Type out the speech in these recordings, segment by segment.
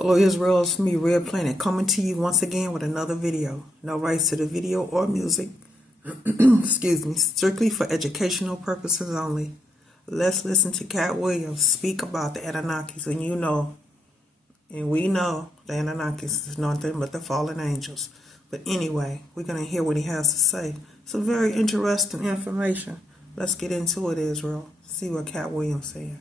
Hello Israel, it's me, Red Planet, coming to you once again with another video. No rights to the video or music, excuse me, strictly for educational purposes only. Let's listen to Cat Williams speak about the Anunnakis, and we know the Anunnakis is nothing but the fallen angels. But anyway, we're going to hear what he has to say. Some very interesting information. Let's get into it, Israel. See what Cat Williams said.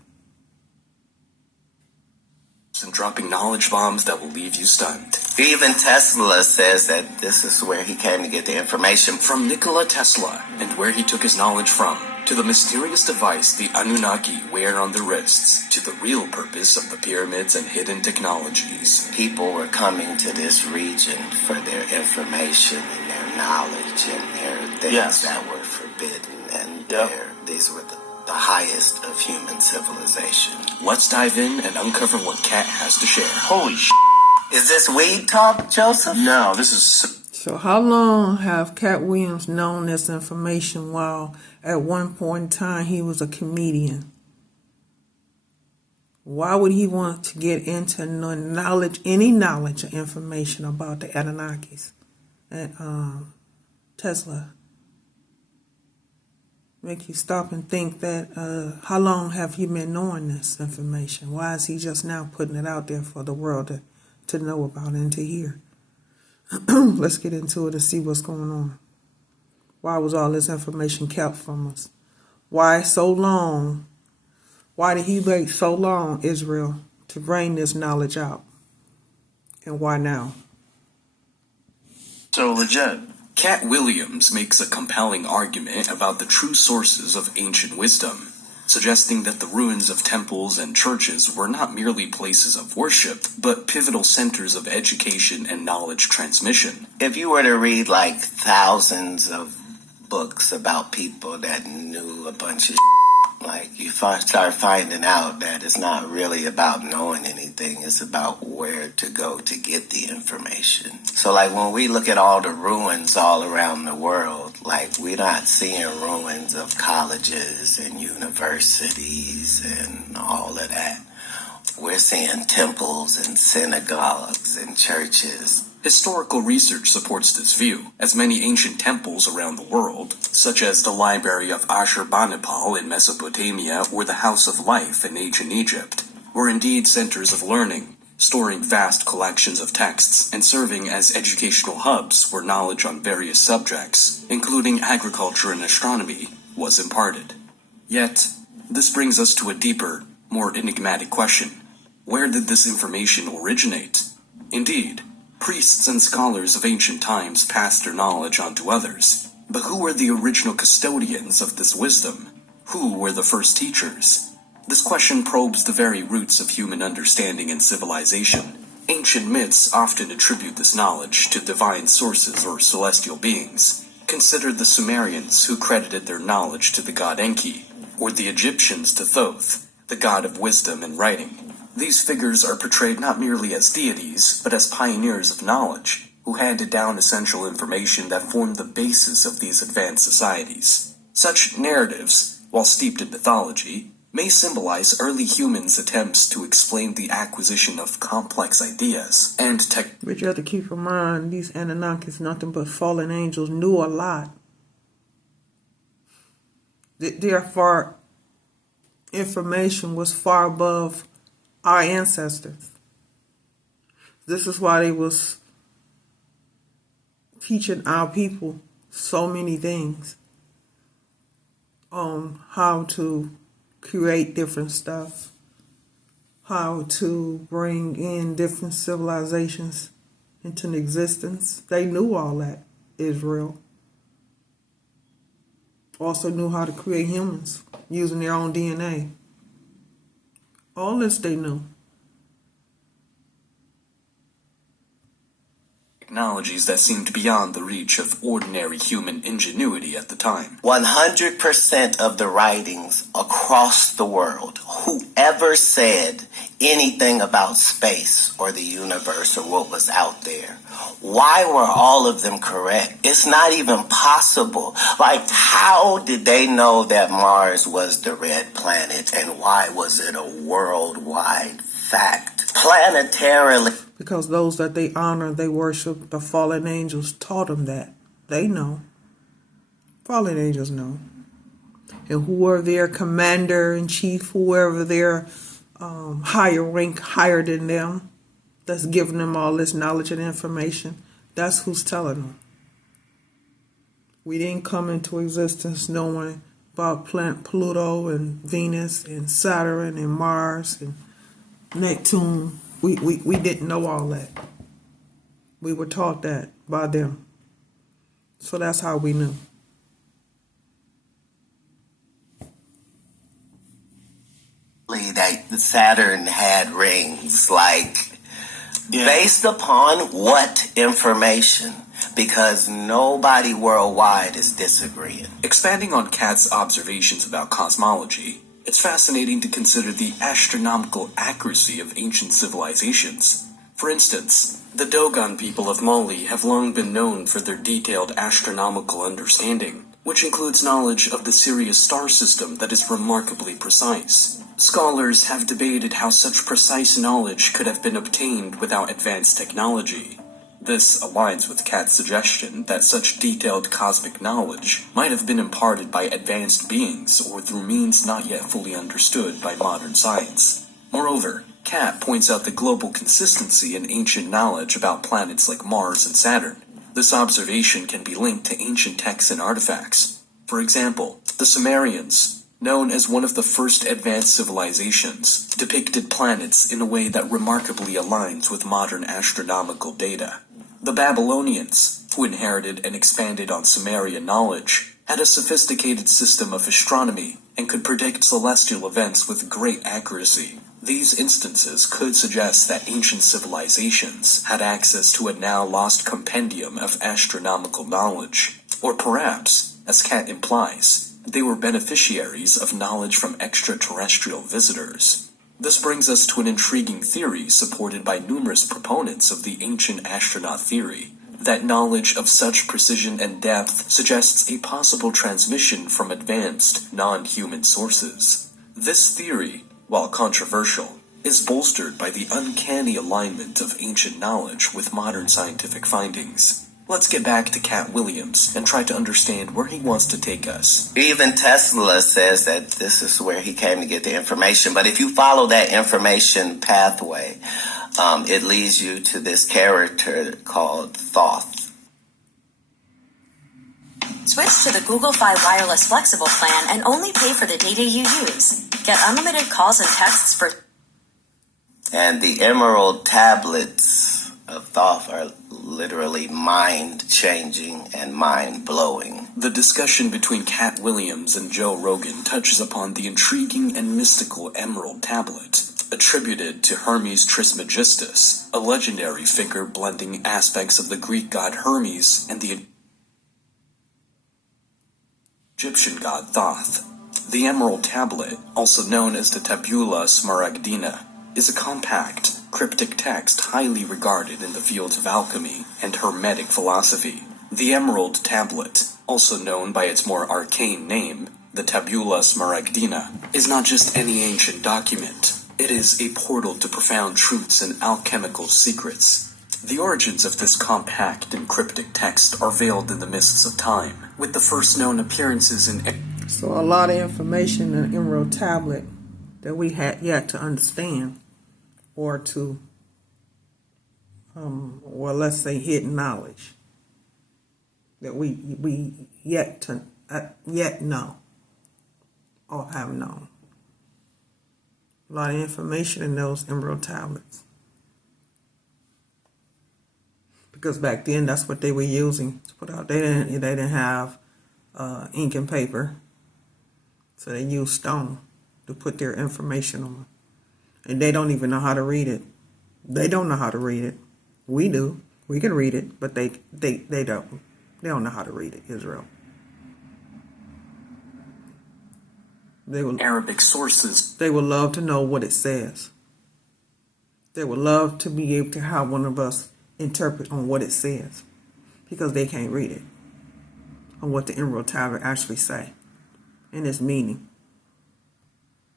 And dropping knowledge bombs that will leave you stunned. Even Tesla says that this is where he came to get the information. From Nikola Tesla and where he took his knowledge from, to the mysterious device the Anunnaki wear on their wrists, to the real purpose of the pyramids and hidden technologies. People were coming to this region for their information and their knowledge and their things that were forbidden, and these were the highest of human civilization. Let's dive in and uncover what Cat has to share. Holy sh**. Is this weed talk, Joseph? No, this is... So how long have Cat Williams known this information while at one point in time he was a comedian? Why would he want to get into any knowledge or information about the Anunnakis and Tesla? Make you stop and think that how long have you been knowing this information? Why is he just now putting it out there for the world to know about and to hear? Let's get into it and see what's going on. Why was all this information kept from us? Why so long? Why did he wait so long, Israel, to bring this knowledge out? And why now? So legit. Cat Williams makes a compelling argument about the true sources of ancient wisdom, suggesting that the ruins of temples and churches were not merely places of worship, but pivotal centers of education and knowledge transmission. If you were to read like thousands of books about people that knew a bunch of like you start finding out that it's not really about knowing anything, it's about where to go to get the information. So like when we look at all the ruins all around the world, like we're not seeing ruins of colleges and universities and all of that. We're seeing temples and synagogues and churches. Historical research supports this view, as many ancient temples around the world, such as the Library of Ashurbanipal in Mesopotamia or the House of Life in ancient Egypt, were indeed centers of learning, storing vast collections of texts and serving as educational hubs where knowledge on various subjects, including agriculture and astronomy, was imparted. Yet, this brings us to a deeper, more enigmatic question. Where did this information originate? Indeed, priests and scholars of ancient times passed their knowledge on to others. But who were the original custodians of this wisdom? Who were the first teachers? This question probes the very roots of human understanding and civilization. Ancient myths often attribute this knowledge to divine sources or celestial beings. Consider the Sumerians, who credited their knowledge to the god Enki, or the Egyptians to Thoth, the god of wisdom and writing. These figures are portrayed not merely as deities, but as pioneers of knowledge, who handed down essential information that formed the basis of these advanced societies. Such narratives, while steeped in mythology, may symbolize early humans' attempts to explain the acquisition of complex ideas and But you have to keep in mind, these Anunnakis, nothing but fallen angels, knew a lot. Their information was far above our ancestors. This is why they was teaching our people so many things on how to create different stuff, how to bring in different civilizations into existence. They knew all that, Israel. Also knew how to create humans using their own DNA. All this they knew. Technologies that seemed beyond the reach of ordinary human ingenuity at the time. 100% of the writings across the world, whoever said anything about space or the universe or what was out there, why were all of them correct? It's not even possible. Like, how did they know that Mars was the red planet, and why was it a worldwide fact. Planetarily. Because those that they honor, they worship, the fallen angels taught them that. They know. Fallen angels know. And whoever their commander-in-chief, whoever their higher rank, higher than them, that's giving them all this knowledge and information, that's who's telling them. We didn't come into existence knowing about planet Pluto and Venus and Saturn and Mars and Neptune. We didn't know all that. We were taught that by them. So that's how we knew. That Saturn had rings, based upon what information? Because nobody worldwide is disagreeing. Expanding on Kat's observations about cosmology, it's fascinating to consider the astronomical accuracy of ancient civilizations. For instance, the Dogon people of Mali have long been known for their detailed astronomical understanding, which includes knowledge of the Sirius star system that is remarkably precise. Scholars have debated how such precise knowledge could have been obtained without advanced technology. This aligns with Kat's suggestion that such detailed cosmic knowledge might have been imparted by advanced beings or through means not yet fully understood by modern science. Moreover, Kat points out the global consistency in ancient knowledge about planets like Mars and Saturn. This observation can be linked to ancient texts and artifacts. For example, the Sumerians, known as one of the first advanced civilizations, depicted planets in a way that remarkably aligns with modern astronomical data. The Babylonians, who inherited and expanded on Sumerian knowledge, had a sophisticated system of astronomy and could predict celestial events with great accuracy. These instances could suggest that ancient civilizations had access to a now lost compendium of astronomical knowledge. Or perhaps, as Kat implies, they were beneficiaries of knowledge from extraterrestrial visitors. This brings us to an intriguing theory supported by numerous proponents of the ancient astronaut theory, that knowledge of such precision and depth suggests a possible transmission from advanced, non-human sources. This theory, while controversial, is bolstered by the uncanny alignment of ancient knowledge with modern scientific findings. Let's get back to Cat Williams and try to understand where he wants to take us. Even Tesla says that this is where he came to get the information. But if you follow that information pathway, it leads you to this character called Thoth. Switch to the Google Fi Wireless Flexible plan and only pay for the data you use. Get unlimited calls and texts for... And the emerald tablets of Thoth are literally mind-changing and mind-blowing. The discussion between Cat Williams and Joe Rogan touches upon the intriguing and mystical Emerald Tablet, attributed to Hermes Trismegistus, a legendary figure blending aspects of the Greek god Hermes and the Egyptian god Thoth. The Emerald Tablet, also known as the Tabula Smaragdina, is a compact, cryptic text highly regarded in the fields of alchemy and Hermetic philosophy. The Emerald Tablet, also known by its more arcane name, the Tabula Smaragdina, is not just any ancient document. It is a portal to profound truths and alchemical secrets. The origins of this compact and cryptic text are veiled in the mists of time, with the first known appearances in... So a lot of information in the Emerald Tablet that we had yet to understand, or to, or let's say hidden knowledge that we yet know or have known. A lot of information in those Emerald Tablets. Because back then that's what they were using to put out. They didn't have ink and paper, so they used stone to put their information on. And they don't even know how to read it. They don't know how to read it. We do. We can read it, but they don't. They don't know how to read it, Israel. They will Arabic sources. They would love to know what it says. They would love to be able to have one of us interpret on what it says, because they can't read it, on what the Emerald Tablet actually say and its meaning.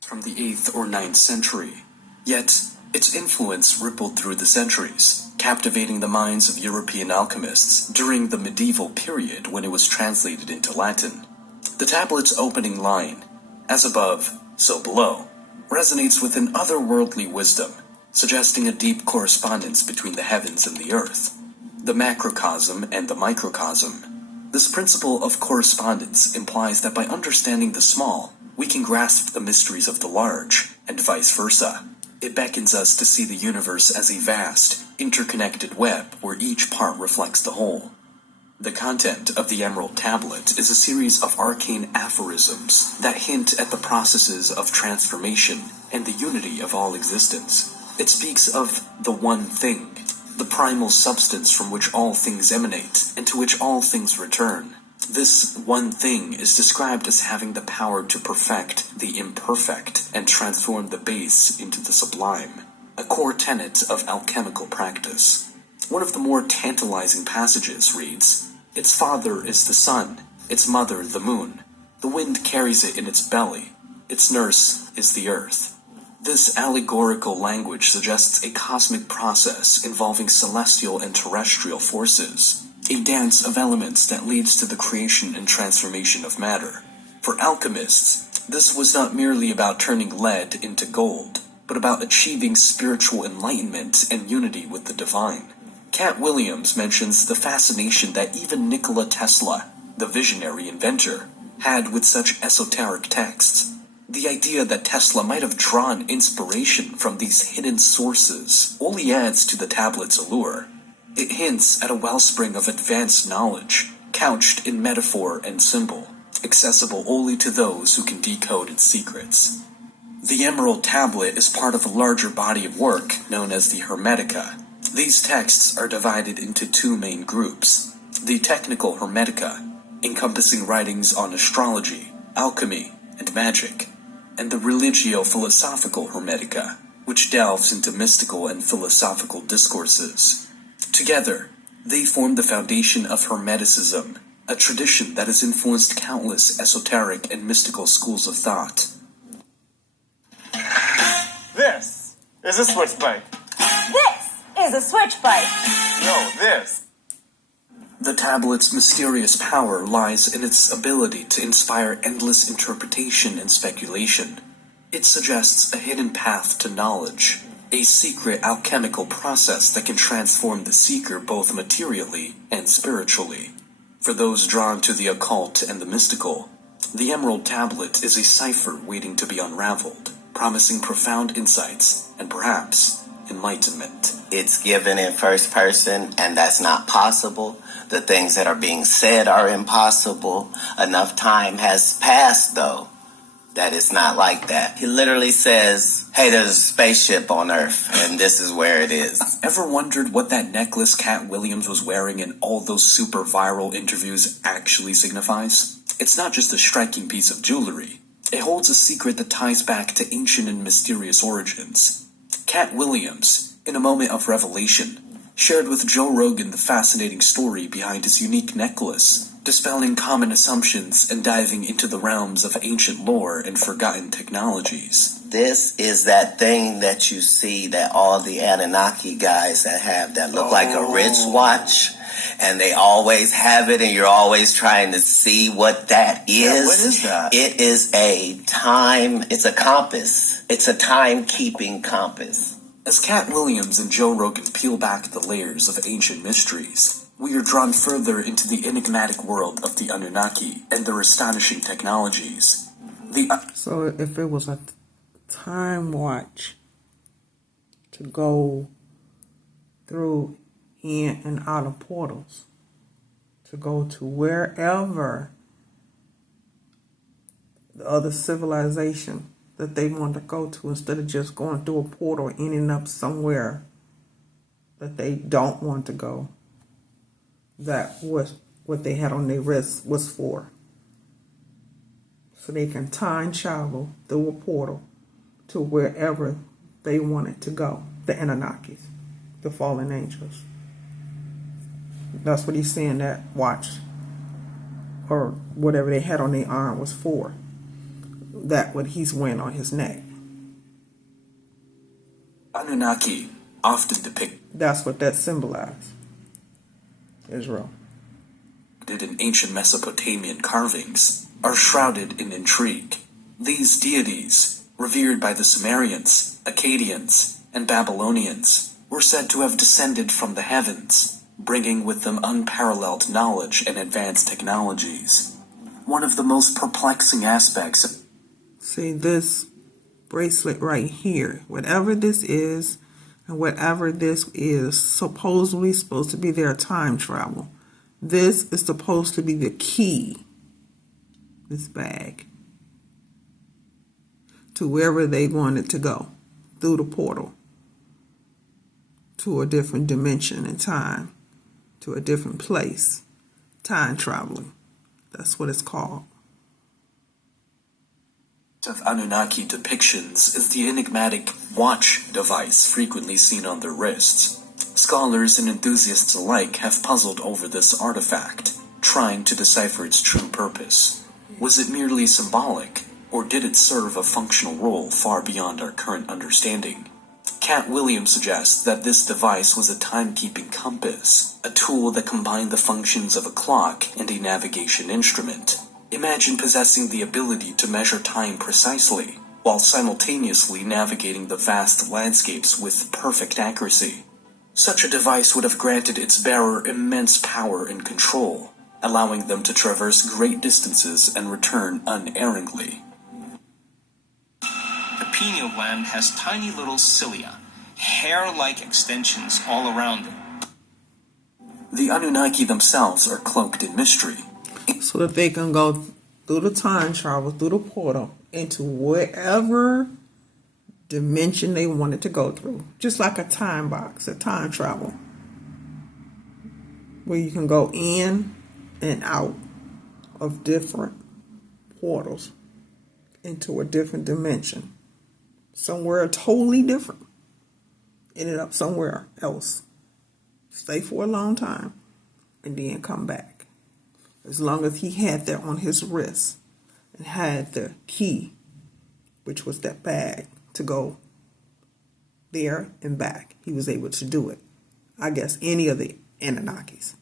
From the 8th or 9th century. Yet, Its influence rippled through the centuries, captivating the minds of European alchemists during the medieval period when it was translated into Latin. The tablet's opening line, "As above, so below," resonates with an otherworldly wisdom, suggesting a deep correspondence between the heavens and the earth, the macrocosm and the microcosm. This principle of correspondence implies that by understanding the small, we can grasp the mysteries of the large, and vice versa. It beckons us to see the universe as a vast, interconnected web where each part reflects the whole. The content of the Emerald Tablet is a series of arcane aphorisms that hint at the processes of transformation and the unity of all existence. It speaks of the one thing, the primal substance from which all things emanate and to which all things return. This one thing is described as having the power to perfect the imperfect and transform the base into the sublime, a core tenet of alchemical practice. One of the more tantalizing passages reads, "Its father is the sun, its mother the moon. The wind carries it in its belly. Its nurse is the earth." This allegorical language suggests a cosmic process involving celestial and terrestrial forces, a dance of elements that leads to the creation and transformation of matter. For alchemists, this was not merely about turning lead into gold, but about achieving spiritual enlightenment and unity with the divine. Cat Williams mentions the fascination that even Nikola Tesla, the visionary inventor, had with such esoteric texts. The idea that Tesla might have drawn inspiration from these hidden sources only adds to the tablet's allure. It hints at a wellspring of advanced knowledge, couched in metaphor and symbol, accessible only to those who can decode its secrets. The Emerald Tablet is part of a larger body of work known as the Hermetica. These texts are divided into two main groups: the technical Hermetica, encompassing writings on astrology, alchemy, and magic, and the religio-philosophical Hermetica, which delves into mystical and philosophical discourses. Together, they form the foundation of Hermeticism, a tradition that has influenced countless esoteric and mystical schools of thought. This is a switch bike. This is a switch bike. No, this. The tablet's mysterious power lies in its ability to inspire endless interpretation and speculation. It suggests a hidden path to knowledge, a secret alchemical process that can transform the seeker both materially and spiritually. For those drawn to the occult and the mystical, the Emerald Tablet is a cipher waiting to be unraveled, promising profound insights and perhaps enlightenment. It's given in first person, and that's not possible. The things that are being said are impossible. Enough time has passed, though, that it's not like that. He literally says, hey, there's a spaceship on Earth, and this is where it is. Ever wondered what that necklace Cat Williams was wearing in all those super viral interviews actually signifies? It's not just a striking piece of jewelry. It holds a secret that ties back to ancient and mysterious origins. Cat Williams, in a moment of revelation, shared with Joe Rogan the fascinating story behind his unique necklace, dispelling common assumptions and diving into the realms of ancient lore and forgotten technologies. This is that thing that you see that all the Anunnaki guys that look like a wristwatch, and they always have it, and you're always trying to see what that is. Yeah, what is that? It is it's a compass. It's a time-keeping compass. As Cat Williams and Joe Rogan peel back the layers of ancient mysteries, we are drawn further into the enigmatic world of the Anunnaki and their astonishing technologies. So if it was a time watch to go through in and out of portals, to go to wherever the other civilization that they want to go to, instead of just going through a portal and ending up somewhere that they don't want to go, that was what they had on their wrists was for. So they can time travel through a portal to wherever they wanted to go. The Anunnakis, the fallen angels. That's what he's saying that watch or whatever they had on their arm was for. That what he's wearing on his neck. Anunnaki often depicted That's what that symbolized. Israel. in ancient Mesopotamian carvings are shrouded in intrigue. These deities, revered by the Sumerians, Akkadians, and Babylonians, were said to have descended from the heavens, bringing with them unparalleled knowledge and advanced technologies. One of the most perplexing aspects of See this bracelet right here. Whatever this is, and whatever this is, supposedly supposed to be their time travel. This is supposed to be the key, this bag, to wherever they wanted to go, through the portal, to a different dimension in time, to a different place, time traveling. That's what it's called. of Anunnaki depictions is the enigmatic watch device frequently seen on their wrists. Scholars and enthusiasts alike have puzzled over this artifact, trying to decipher its true purpose. Was it merely symbolic, or did it serve a functional role far beyond our current understanding? Cat Williams suggests that this device was a timekeeping compass, a tool that combined the functions of a clock and a navigation instrument. Imagine possessing the ability to measure time precisely, while simultaneously navigating the vast landscapes with perfect accuracy. Such a device would have granted its bearer immense power and control, allowing them to traverse great distances and return unerringly. The pineal gland has tiny little cilia, hair-like extensions all around it. The Anunnaki themselves are cloaked in mystery. So that they can go through the time travel, through the portal, into whatever dimension they wanted to go through. Just like a time box, a time travel, where you can go in and out of different portals into a different dimension. Somewhere totally different. Ended up somewhere else. Stay for a long time and then come back. As long as he had that on his wrist and had the key, which was that bag, to go there and back, he was able to do it. I guess any of the Anunnakis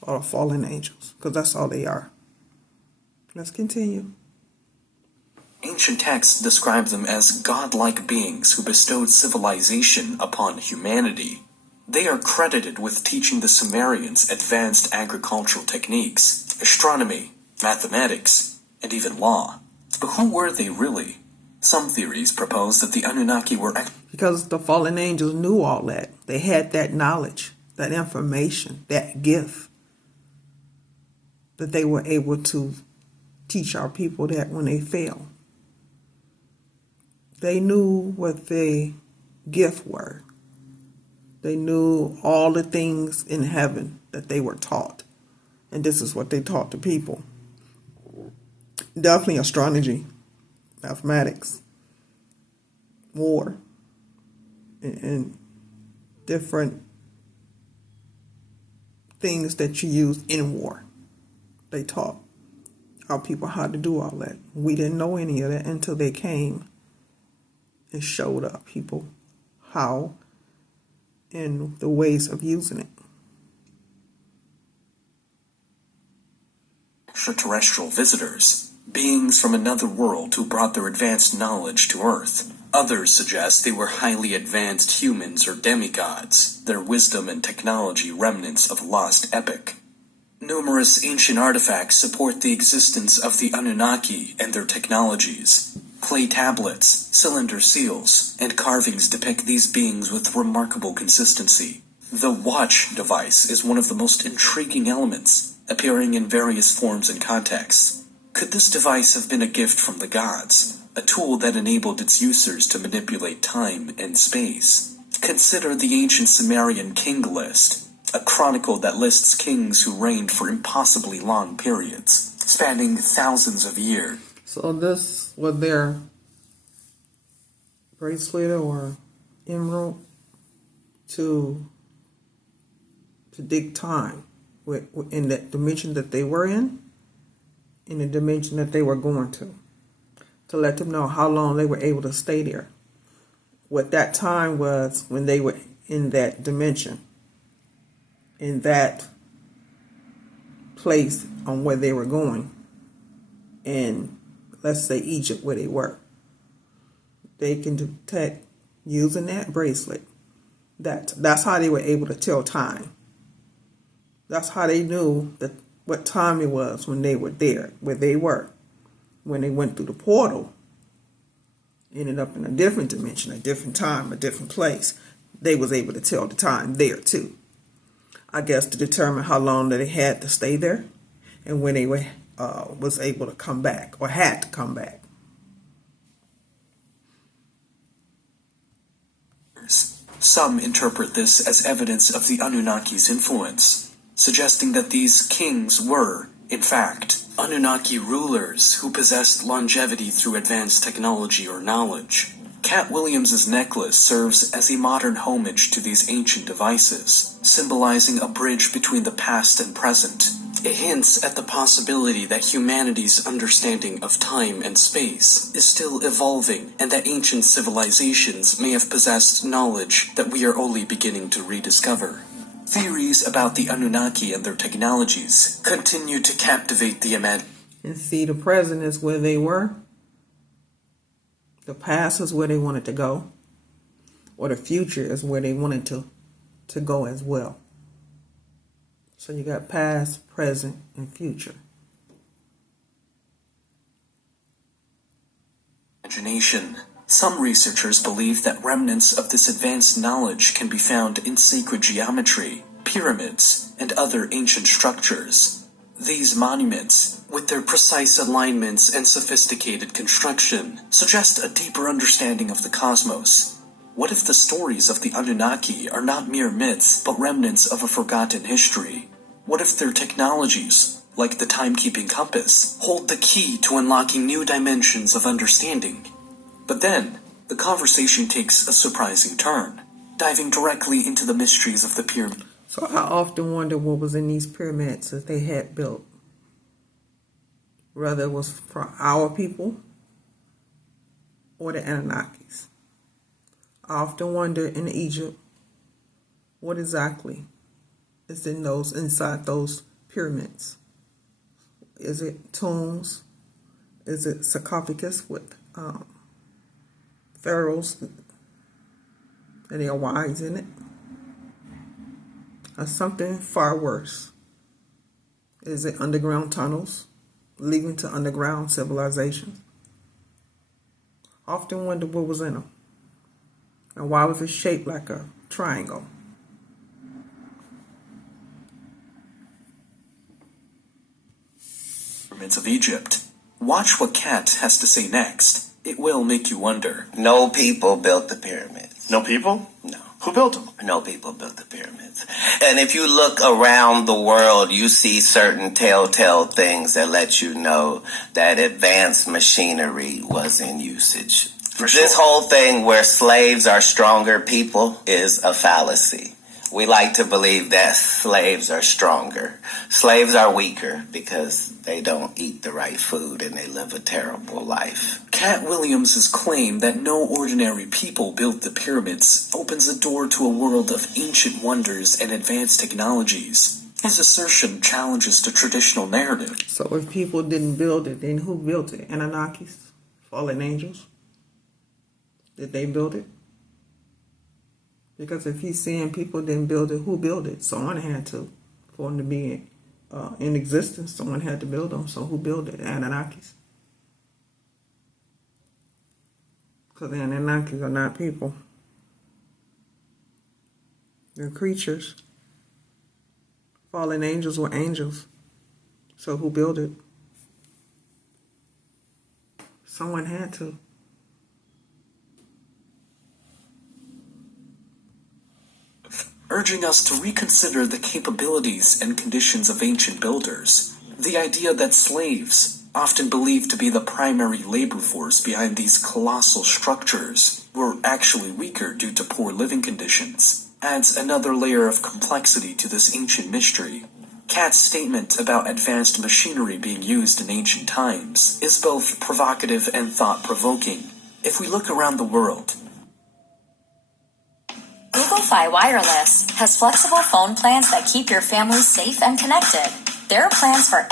or fallen angels, because that's all they are. Let's continue. Ancient texts describe them as godlike beings who bestowed civilization upon humanity. They are credited with teaching the Sumerians advanced agricultural techniques, astronomy, mathematics, and even law. But who were they really? Some theories propose that the Anunnaki were Because the fallen angels knew all that. They had that knowledge, that information, that gift, that they were able to teach our people that when they fell. They knew what their gift were. They knew all the things in heaven that they were taught. And this is what they taught the people. Definitely astrology, mathematics, war, and different things that you use in war. They taught our people how to do all that. We didn't know any of that until they came and showed our people how and the ways of using it. extraterrestrial visitors, beings from another world who brought their advanced knowledge to Earth. Others suggest they were highly advanced humans or demigods, their wisdom and technology remnants of a lost epoch. Numerous ancient artifacts support the existence of the Anunnaki and their technologies. Clay tablets, cylinder seals, and carvings depict these beings with remarkable consistency. The watch device is one of the most intriguing elements, appearing in various forms and contexts. Could this device have been a gift from the gods, a tool that enabled its users to manipulate time and space? Consider the ancient Sumerian king list, a chronicle that lists kings who reigned for impossibly long periods, spanning thousands of years. So this was their bracelet or emerald to predict time in that dimension that they were in the dimension that they were going to let them know how long they were able to stay there, what that time was when they were in that dimension, in that place on where they were going, in, let's say, Egypt, where they were. They can detect using that bracelet. That's how they were able to tell time. That's how they knew that what time it was when they were there, where they were. When they went through the portal, ended up in a different dimension, a different time, a different place. They was able to tell the time there too. I guess to determine how long that they had to stay there, and when they were was able to come back or had to come back. Some interpret this as evidence of the Anunnakis' influence, suggesting that these kings were, in fact, Anunnaki rulers who possessed longevity through advanced technology or knowledge. Cat Williams's necklace serves as a modern homage to these ancient devices, symbolizing a bridge between the past and present. It hints at the possibility that humanity's understanding of time and space is still evolving, and that ancient civilizations may have possessed knowledge that we are only beginning to rediscover. Theories about the Anunnaki and their technologies continue to captivate the imagination. And see, the present is where they were. The past is where they wanted to go. Or the future is where they wanted to go as well. So you got past, present, and future. Some researchers believe that remnants of this advanced knowledge can be found in sacred geometry, pyramids, and other ancient structures. These monuments, with their precise alignments and sophisticated construction, suggest a deeper understanding of the cosmos. What if the stories of the Anunnaki are not mere myths, but remnants of a forgotten history? What if their technologies, like the timekeeping compass, hold the key to unlocking new dimensions of understanding? But then, the conversation takes a surprising turn, diving directly into the mysteries of the pyramid. So I often wonder what was in these pyramids that they had built. Whether it was for our people or the Anunnakis. I often wonder in Egypt, what exactly is inside those pyramids? Is it tombs? Is it sarcophagus with pharaohs and their wives in it? Or something far worse? Is it underground tunnels leading to underground civilizations? I often wonder what was in them. And why was it shaped like a triangle? Pyramids of Egypt. Watch what Kat has to say next. It will make you wonder. No people built the pyramids. No people? No. Who built them? No people built the pyramids. And if you look around the world, you see certain telltale things that let you know that advanced machinery was in usage. This whole thing where slaves are stronger people is a fallacy. We like to believe that slaves are stronger. Slaves are weaker because they don't eat the right food and they live a terrible life. Cat Williams's claim that no ordinary people built the pyramids opens the door to a world of ancient wonders and advanced technologies. His assertion challenges the traditional narrative. So if people didn't build it, then who built it? Anunnakis? Fallen angels? Did they build it? Because if he's saying people didn't build it, who built it? Someone had to. For them to be in existence, someone had to build them. So who built it? Anunnakis. Because the Anunnakis are not people. They're creatures. Fallen angels were angels. So who built it? Someone had to. Urging us to reconsider the capabilities and conditions of ancient builders. The idea that slaves, often believed to be the primary labor force behind these colossal structures, were actually weaker due to poor living conditions, adds another layer of complexity to this ancient mystery. Kat's statement about advanced machinery being used in ancient times is both provocative and thought-provoking. If we look around the world, Google Fi Wireless has flexible phone plans that keep your family safe and connected. There are plans for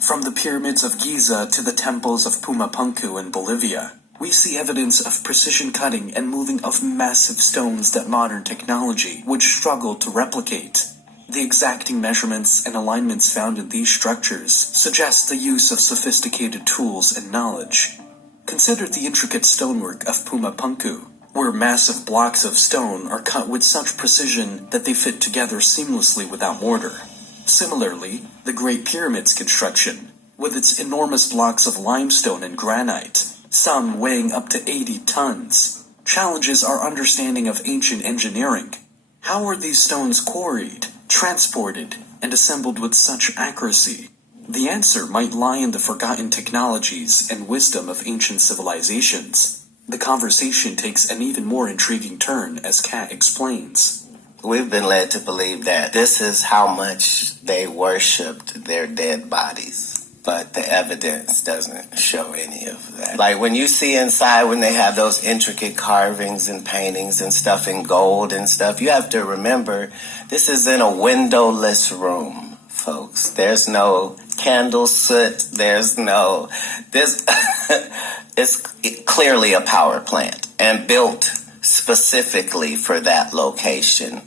From the pyramids of Giza to the temples of Pumapunku in Bolivia, we see evidence of precision cutting and moving of massive stones that modern technology would struggle to replicate. The exacting measurements and alignments found in these structures suggest the use of sophisticated tools and knowledge. Consider the intricate stonework of Pumapunku, where massive blocks of stone are cut with such precision that they fit together seamlessly without mortar. Similarly, the Great Pyramid's construction, with its enormous blocks of limestone and granite, some weighing up to 80 tons, challenges our understanding of ancient engineering. How were these stones quarried, transported, and assembled with such accuracy? The answer might lie in the forgotten technologies and wisdom of ancient civilizations. The conversation takes an even more intriguing turn as Kat explains. We've been led to believe that this is how much they worshipped their dead bodies, but the evidence doesn't show any of that. Like when you see inside, when they have those intricate carvings and paintings and stuff in gold and stuff, you have to remember this is in a windowless room, folks. There's no candle soot. There's no this. It's clearly a power plant and built specifically for that location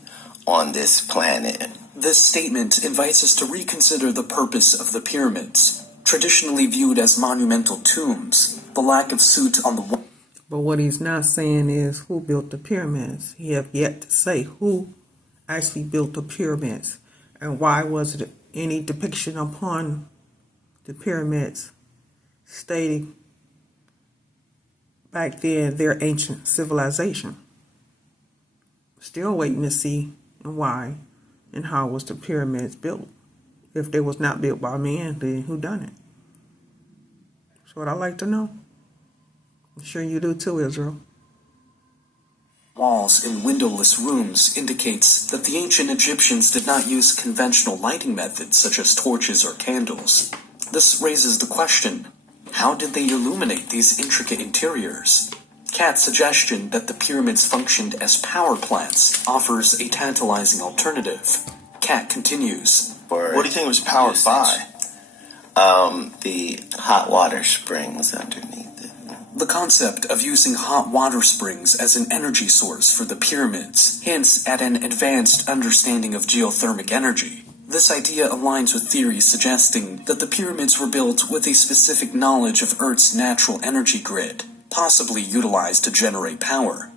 on this planet. This statement invites us to reconsider the purpose of the pyramids. Traditionally viewed as monumental tombs, the lack of soot on the wall. But what he's not saying is who built the pyramids. He have yet to say who actually built the pyramids and why was it any depiction upon the pyramids stating back then their ancient civilization. Still waiting to see and why and how was the pyramids built. If they was not built by man, then who done it? That's what I like to know. I'm sure you do too, Israel. Walls in windowless rooms indicates that the ancient Egyptians did not use conventional lighting methods such as torches or candles. This raises the question, how did they illuminate these intricate interiors? Kat's suggestion that the pyramids functioned as power plants offers a tantalizing alternative. Kat continues. What do you think it was powered by? The hot water springs underneath it. The concept of using hot water springs as an energy source for the pyramids hints at an advanced understanding of geothermal energy. This idea aligns with theories suggesting that the pyramids were built with a specific knowledge of Earth's natural energy grid, possibly utilized to generate power.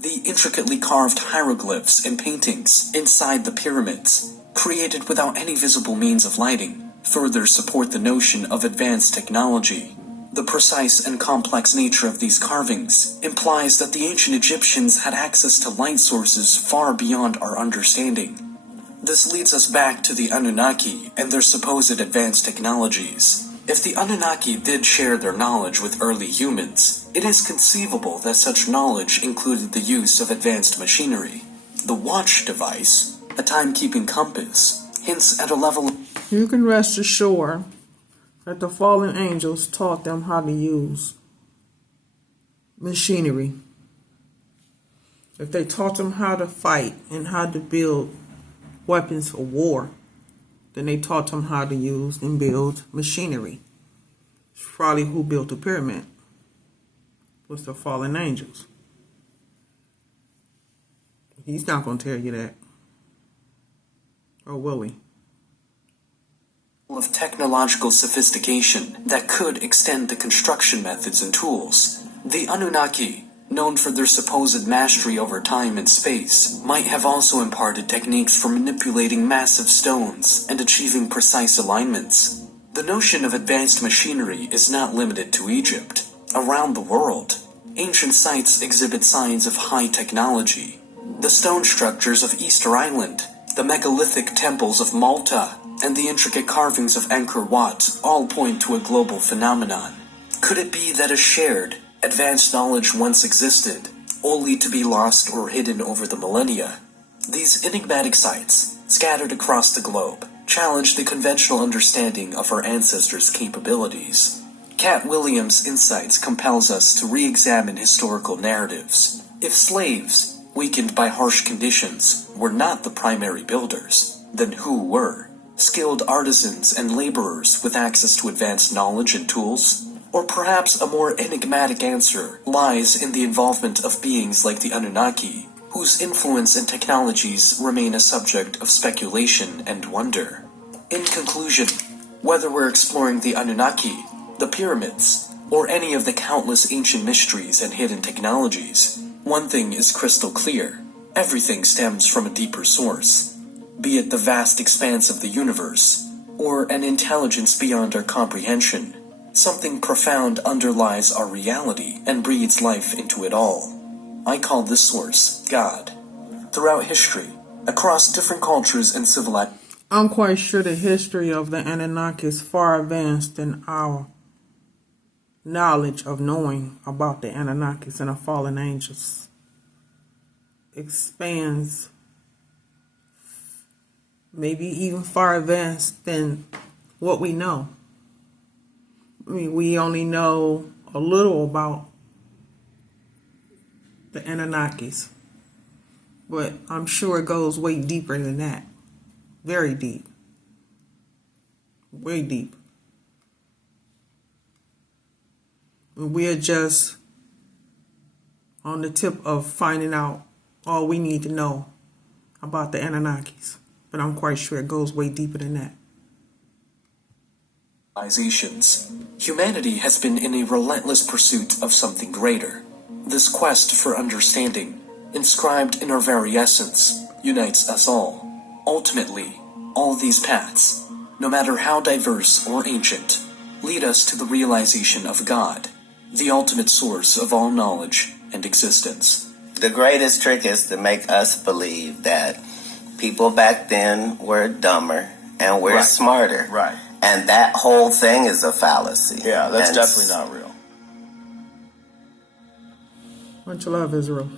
The intricately carved hieroglyphs and paintings inside the pyramids, created without any visible means of lighting, further support the notion of advanced technology. The precise and complex nature of these carvings implies that the ancient Egyptians had access to light sources far beyond our understanding. This leads us back to the Anunnaki and their supposed advanced technologies. If the Anunnaki did share their knowledge with early humans, it is conceivable that such knowledge included the use of advanced machinery. The watch device, a timekeeping compass, hints at a level of... You can rest assured that the fallen angels taught them how to use machinery. If they taught them how to fight and how to build weapons for war, then they taught them how to use and build machinery. It's probably who built the pyramid was the fallen angels. He's not going to tell you that. Or will he? Of technological sophistication that could extend the construction methods and tools. The Anunnaki, known for their supposed mastery over time and space, might have also imparted techniques for manipulating massive stones and achieving precise alignments. The notion of advanced machinery is not limited to Egypt. Around the world, ancient sites exhibit signs of high technology. The stone structures of Easter Island, the megalithic temples of Malta, and the intricate carvings of Angkor Wat all point to a global phenomenon. Could it be that a shared, advanced knowledge once existed, only to be lost or hidden over the millennia? These enigmatic sites, scattered across the globe, challenge the conventional understanding of our ancestors' capabilities. Cat Williams' insights compels us to re-examine historical narratives. If slaves, weakened by harsh conditions, were not the primary builders, then who were? Skilled artisans and laborers with access to advanced knowledge and tools? Or perhaps a more enigmatic answer lies in the involvement of beings like the Anunnaki, whose influence and technologies remain a subject of speculation and wonder. In conclusion, whether we're exploring the Anunnaki, the pyramids, or any of the countless ancient mysteries and hidden technologies, one thing is crystal clear: everything stems from a deeper source, be it the vast expanse of the universe, or an intelligence beyond our comprehension. Something profound underlies our reality and breathes life into it all. I call this source God. Throughout history, across different cultures and civilizations, I'm quite sure the history of the Anunnaki is far advanced than our knowledge of knowing about the Anunnakis and the fallen angels. Expands maybe even far advanced than what we know. I mean, we only know a little about the Anunnakis, but I'm sure it goes way deeper than that. Very deep. Way deep. We're just on the tip of finding out all we need to know about the Anunnakis, but I'm quite sure it goes way deeper than that. Humanity has been in a relentless pursuit of something greater. This quest for understanding, inscribed in our very essence, unites us all. Ultimately, all these paths, no matter how diverse or ancient, lead us to the realization of God, the ultimate source of all knowledge and existence. The greatest trick is to make us believe that people back then were dumber and we're smarter. Right. And that whole thing is a fallacy. Yeah, that's And definitely not real. Much love, Israel.